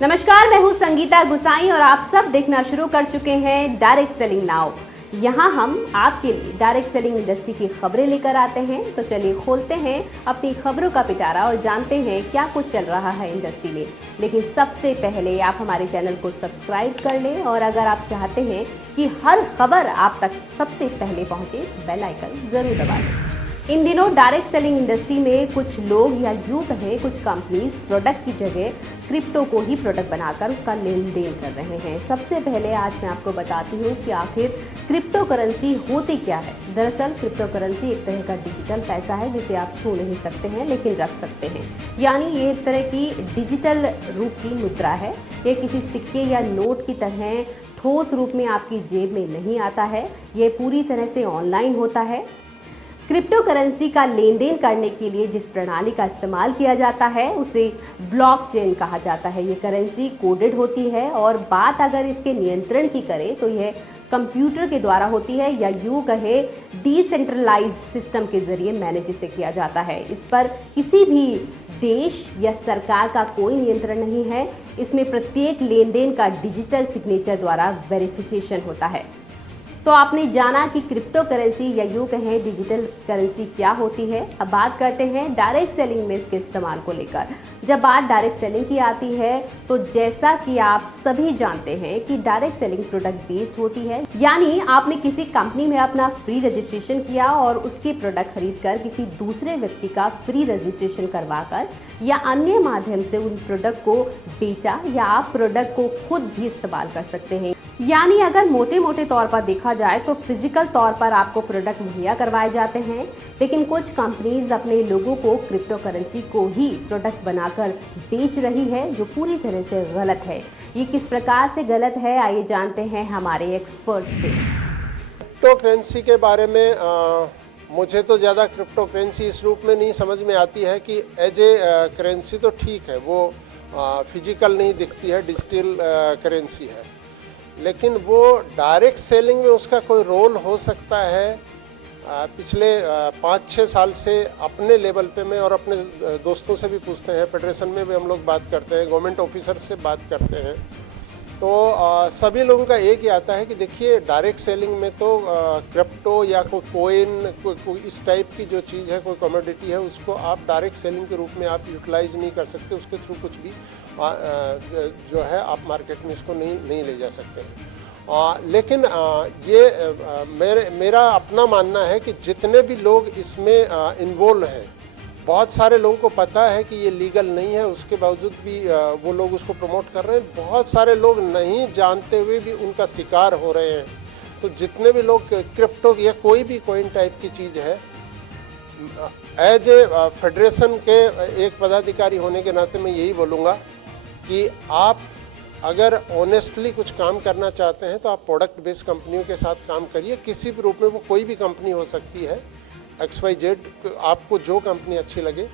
नमस्कार, मैं हूं संगीता गुसाई और आप सब देखना शुरू कर चुके हैं डायरेक्ट सेलिंग नाउ। यहां हम आपके लिए डायरेक्ट सेलिंग इंडस्ट्री की खबरें लेकर आते हैं। तो चलिए खोलते हैं अपनी खबरों का पिटारा और जानते हैं क्या कुछ चल रहा है इंडस्ट्री में। लेकिन सबसे पहले आप हमारे चैनल को सब्सक्राइब कर लें और अगर आप चाहते हैं कि हर खबर आप तक सबसे पहले पहुंचे, बेल आइकन जरूर दबा लें। इन दिनों डायरेक्ट सेलिंग इंडस्ट्री में कुछ लोग या यूं कहें कुछ कंपनीज प्रोडक्ट की जगह क्रिप्टो को ही प्रोडक्ट बनाकर उसका लेन देन कर रहे हैं। सबसे पहले आज मैं आपको बताती हूँ कि आखिर क्रिप्टो करेंसी होती क्या है। दरअसल क्रिप्टो करेंसी एक तरह का डिजिटल पैसा है जिसे आप छू नहीं सकते हैं लेकिन रख सकते हैं। यानी ये एक तरह की डिजिटल रूप की मुद्रा है। ये किसी सिक्के या नोट की तरह ठोस रूप में आपकी जेब में नहीं आता है। ये पूरी तरह से ऑनलाइन होता है। क्रिप्टो करेंसी का लेन देन करने के लिए जिस प्रणाली का इस्तेमाल किया जाता है उसे ब्लॉकचेन कहा जाता है। ये करेंसी कोडेड होती है और बात अगर इसके नियंत्रण की करें तो यह कंप्यूटर के द्वारा होती है या यूं कहे डिसेंट्रलाइज्ड सिस्टम के जरिए मैनेज इसे किया जाता है। इस पर किसी भी देश या सरकार का कोई नियंत्रण नहीं है। इसमें प्रत्येक लेन देन का डिजिटल सिग्नेचर द्वारा वेरिफिकेशन होता है। तो आपने जाना कि क्रिप्टो करेंसी या यूं कहें डिजिटल करेंसी क्या होती है। अब बात करते हैं डायरेक्ट सेलिंग में इसके इस्तेमाल को लेकर। जब बात डायरेक्ट सेलिंग की आती है तो जैसा कि आप सभी जानते हैं कि डायरेक्ट सेलिंग प्रोडक्ट बेस्ड होती है। यानी आपने किसी कंपनी में अपना फ्री रजिस्ट्रेशन किया और उसके प्रोडक्ट खरीदकर किसी दूसरे व्यक्ति का फ्री रजिस्ट्रेशन करवाकर या अन्य माध्यम से उन प्रोडक्ट को बेचा या आप प्रोडक्ट को खुद भी इस्तेमाल कर सकते हैं। यानी अगर मोटे मोटे तौर पर देखा जाए तो फिजिकल तौर पर आपको प्रोडक्ट मुहैया करवाए जाते हैं, लेकिन कुछ कंपनीज अपने लोगों को क्रिप्टो करेंसी को ही प्रोडक्ट बनाकर बेच रही है, जो पूरी तरह से गलत है। ये किस प्रकार से गलत है, आइए जानते हैं हमारे एक्सपर्ट से। क्रिप्टो करेंसी के बारे में मुझे तो ज़्यादा क्रिप्टो करेंसी इस रूप में नहीं समझ में आती है कि एज ए करेंसी तो ठीक है, वो फिजिकल नहीं दिखती है, डिजिटल करेंसी है, लेकिन वो डायरेक्ट सेलिंग में उसका कोई रोल हो सकता है। पिछले 5-6 साल से अपने लेवल पे मैं और अपने दोस्तों से भी पूछते हैं, फेडरेशन में भी हम लोग बात करते हैं, गवर्नमेंट ऑफिसर से बात करते हैं, तो सभी लोगों का एक ही आता है कि देखिए डायरेक्ट सेलिंग में तो क्रिप्टो या कोई कोइन कोई इस टाइप की जो चीज़ है, कोई कमोडिटी है, उसको आप डायरेक्ट सेलिंग के रूप में आप यूटिलाइज नहीं कर सकते। उसके थ्रू कुछ भी जो है आप मार्केट में इसको नहीं ले जा सकते हैं। लेकिन ये मेरा अपना मानना है कि जितने भी लोग इसमें इन्वॉल्व हैं, बहुत सारे लोगों को पता है कि ये लीगल नहीं है, उसके बावजूद भी वो लोग उसको प्रमोट कर रहे हैं। बहुत सारे लोग नहीं जानते हुए भी उनका शिकार हो रहे हैं। तो जितने भी लोग क्रिप्टो या कोई भी कोइन टाइप की चीज़ है, एज ए फेडरेशन के एक पदाधिकारी होने के नाते मैं यही बोलूँगा कि आप अगर ऑनेस्टली कुछ काम करना चाहते हैं तो आप प्रोडक्ट बेस्ड कंपनियों के साथ काम करिए। किसी भी रूप में, वो कोई भी कंपनी हो सकती है, XYZ, आपको जो कंपनी अच्छी लगे,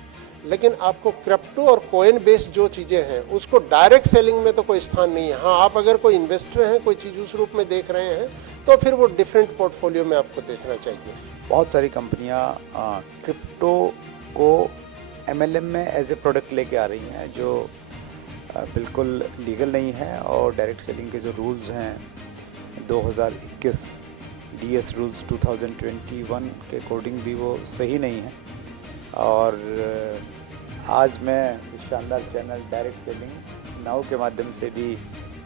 लेकिन आपको क्रिप्टो और कॉइन बेस्ड जो चीज़ें हैं उसको डायरेक्ट सेलिंग में तो कोई स्थान नहीं है। हाँ, आप अगर कोई इन्वेस्टर हैं, कोई चीज़ उस रूप में देख रहे हैं तो फिर वो डिफरेंट पोर्टफोलियो में आपको देखना चाहिए। बहुत सारी कंपनियां क्रिप्टो को MLM में एज ए प्रोडक्ट लेके आ रही हैं, जो बिल्कुल लीगल नहीं है, और डायरेक्ट सेलिंग के जो रूल्स हैं 2021 DS रूल्स 2021 के अकॉर्डिंग भी वो सही नहीं है। और आज मैं इस शानदार चैनल डायरेक्ट सेलिंग नाउ के माध्यम से भी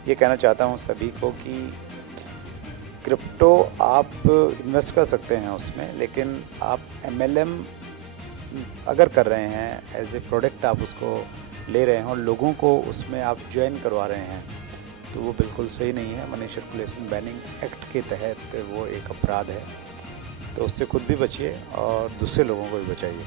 ये कहना चाहता हूँ सभी को कि क्रिप्टो आप इन्वेस्ट कर सकते हैं उसमें, लेकिन आप MLM अगर कर रहे हैं, एज ए प्रोडक्ट आप उसको ले रहे हैं और लोगों को उसमें आप ज्वाइन करवा रहे हैं, तो वो बिल्कुल सही नहीं है। मनी सर्कुलेशन बैनिंग एक्ट के तहत वो एक अपराध है। तो उससे खुद भी बचिए और दूसरे लोगों को भी बचाइए।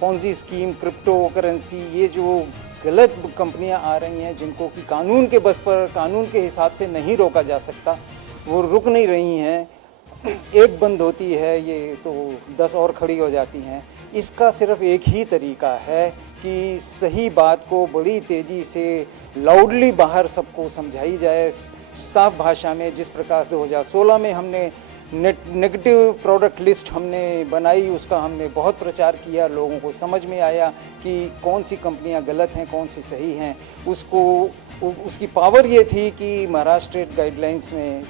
पॉन्जी स्कीम, क्रिप्टो करेंसी, ये जो गलत कंपनियां आ रही हैं जिनको कि कानून के बस पर, कानून के हिसाब से नहीं रोका जा सकता, वो रुक नहीं रही हैं। एक बंद होती है ये तो 10 और खड़ी हो जाती हैं। इसका सिर्फ एक ही तरीका है कि सही बात को बड़ी तेज़ी से लाउडली बाहर सबको समझाई जाए, साफ भाषा में। जिस प्रकार 2016 में हमने नेगेटिव प्रोडक्ट लिस्ट हमने बनाई, उसका हमने बहुत प्रचार किया, लोगों को समझ में आया कि कौन सी कंपनियां गलत हैं कौन सी सही हैं। उसकी पावर ये थी कि महाराष्ट्र स्टेट गाइडलाइंस में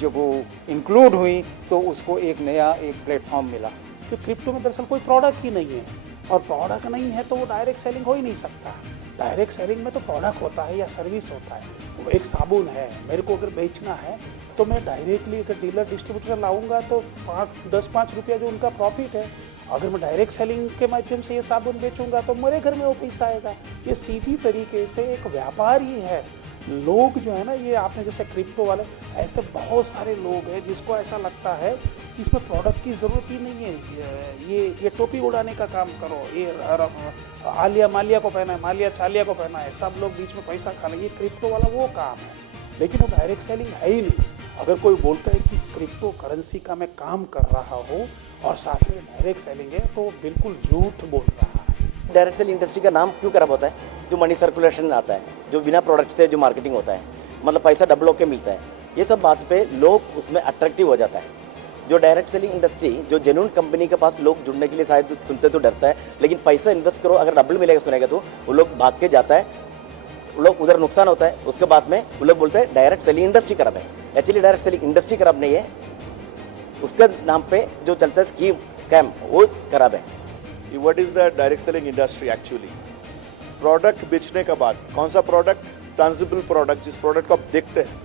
जब वो इंक्लूड हुई तो उसको एक नया प्लेटफॉर्म मिला। तो क्रिप्टो में दरअसल कोई प्रोडक्ट ही नहीं है, और प्रोडक्ट नहीं है तो वो डायरेक्ट सेलिंग हो ही नहीं सकता। डायरेक्ट सेलिंग में तो प्रोडक्ट होता है या सर्विस होता है। वो एक साबुन है, मेरे को अगर बेचना है तो मैं डायरेक्टली अगर डीलर डिस्ट्रीब्यूटर लाऊंगा तो 10-5 रुपया जो उनका प्रॉफिट है, अगर मैं डायरेक्ट सेलिंग के माध्यम से ये साबुन बेचूंगा तो मेरे घर में वो पैसा आएगा। ये सीधी तरीके से एक व्यापार ही है। लोग जो है ना, ये आपने जैसे क्रिप्टो वाले, ऐसे बहुत सारे लोग हैं जिसको ऐसा लगता है कि इसमें प्रोडक्ट की ज़रूरत ही नहीं है। ये टोपी उड़ाने का काम करो, ये आलिया मालिया को पहना है, मालिया चालिया को पहना है, सब लोग बीच में पैसा खाना, ये क्रिप्टो वाला वो काम है। लेकिन वो डायरेक्ट सेलिंग है ही नहीं। अगर कोई बोलता है कि क्रिप्टो करेंसी का मैं काम कर रहा हूँ और साथ में डायरेक्ट सेलिंग है, तो वो बिल्कुल झूठ बोल रहा है। डायरेक्ट सेलिंग इंडस्ट्री का नाम क्यों खराब होता है? जो मनी सर्कुलेशन आता है, जो बिना प्रोडक्ट से जो मार्केटिंग होता है, मतलब पैसा डबल होके मिलता है, ये सब बात पे लोग उसमें अट्रैक्टिव हो जाता है। जो डायरेक्ट सेलिंग इंडस्ट्री, जो जेन्युइन कंपनी के पास लोग जुड़ने के लिए शायद सुनते तो डरता है, लेकिन पैसा इन्वेस्ट करो अगर डबल मिलेगा सुनेगा तो वो लोग भाग के जाता है, वो लोग उधर नुकसान होता है। उसके बाद में वो लोग बोलते हैं डायरेक्ट सेलिंग इंडस्ट्री खराब है। एक्चुअली डायरेक्ट सेलिंग इंडस्ट्री खराब नहीं है, उसका नाम पे जो चलता है स्कीम कैम, वो खराब है। What is the direct selling industry? Actually product बेचने के बाद, कौन सा प्रोडक्ट? ट्रांजिबल प्रोडक्ट, जिस प्रोडक्ट को आप देखते हैं।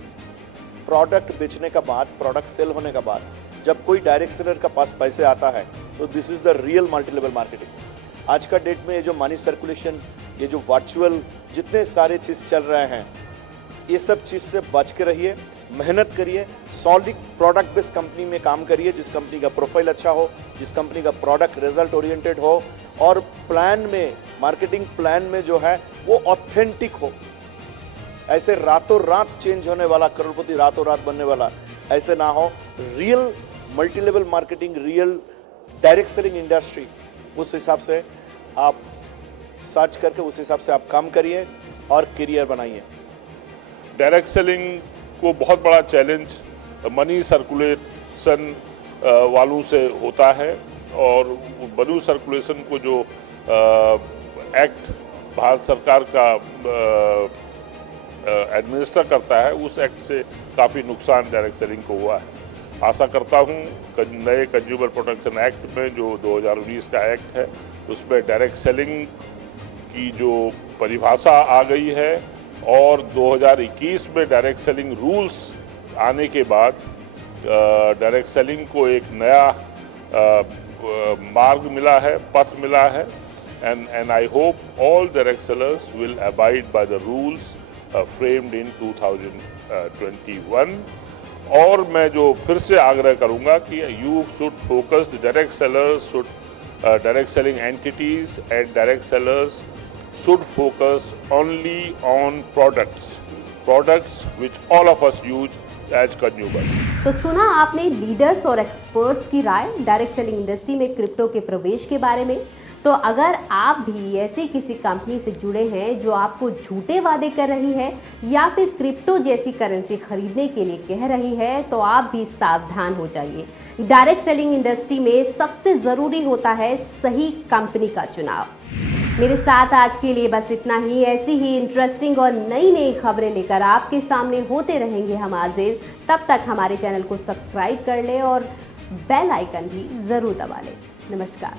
प्रोडक्ट बेचने के बाद, प्रोडक्ट सेल होने के बाद, जब कोई डायरेक्ट सेलर का पास पैसे आता है, so this is the real multi level marketing. आज का डेट में ये जो मनी सर्कुलेशन, ये जो वर्चुअल जितने सारे चीज़ चल रहे हैं, ये सब चीज़ से बच के रहिए, मेहनत करिए, सॉलिड प्रोडक्ट बेस्ड कंपनी में काम करिए, जिस कंपनी का प्रोफाइल अच्छा हो, जिस कंपनी का प्रोडक्ट रिजल्ट ओरिएंटेड हो, और प्लान में, मार्केटिंग प्लान में जो है वो ऑथेंटिक हो। ऐसे रातों रात चेंज होने वाला, करोड़पति रातों रात बनने वाला ऐसे ना हो। Real multi level marketing, real direct selling industry, उस हिसाब से आप सर्च करके उस हिसाब से आप काम करिए और करियर बनाइए। डायरेक्ट सेलिंग को बहुत बड़ा चैलेंज मनी सर्कुलेशन वालों से होता है, और मनी सर्कुलेशन को जो एक्ट भारत सरकार का एडमिनिस्टर करता है, उस एक्ट से काफ़ी नुकसान डायरेक्ट सेलिंग को हुआ है। आशा करता हूँ नए कंज्यूमर प्रोटेक्शन एक्ट में, जो 2019 का एक्ट है, उसमें डायरेक्ट सेलिंग की जो परिभाषा आ गई है, और 2021 में डायरेक्ट सेलिंग रूल्स आने के बाद डायरेक्ट सेलिंग को एक नया मार्ग मिला है, पथ मिला है, and I hope all direct sellers will abide by the rules framed in 2021. और मैं जो फिर से आग्रह करूंगा कि you should focus, the direct sellers should, direct selling entities and direct sellers should focus only on products which all of us use as consumers. तो सुना आपने लीडर्स और एक्सपर्ट्स की राय डायरेक्ट सेलिंग इंडस्ट्री में क्रिप्टो के प्रवेश के बारे में। तो अगर आप भी ऐसी किसी कंपनी से जुड़े हैं जो आपको झूठे वादे कर रही है या फिर क्रिप्टो जैसी करेंसी खरीदने के लिए कह रही है, तो आप भी सावधान हो जाइए। डायरेक्ट सेलिंग इंडस्ट्री में सबसे ज़रूरी होता है सही कंपनी का चुनाव। मेरे साथ आज के लिए बस इतना ही। ऐसी ही इंटरेस्टिंग और नई खबरें लेकर आपके सामने होते रहेंगे हम हाजिर। तब तक हमारे चैनल को सब्सक्राइब कर लें और बेल आइकन भी ज़रूर दबा लें। नमस्कार।